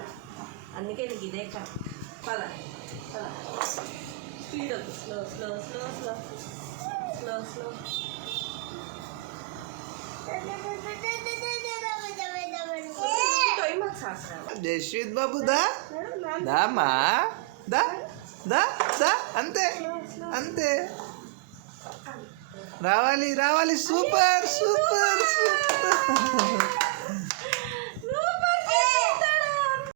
రావాలి. అందుకే నీకు ఇదే కాదు. పద పద, స్పీడ్ వద్దు, slow slow slow slow slow slow. Jaswith Babu దా దామా దా దా దా, అంతే అంతే, రావాలి రావాలి, సూపర్ సూపర్ సూపర్.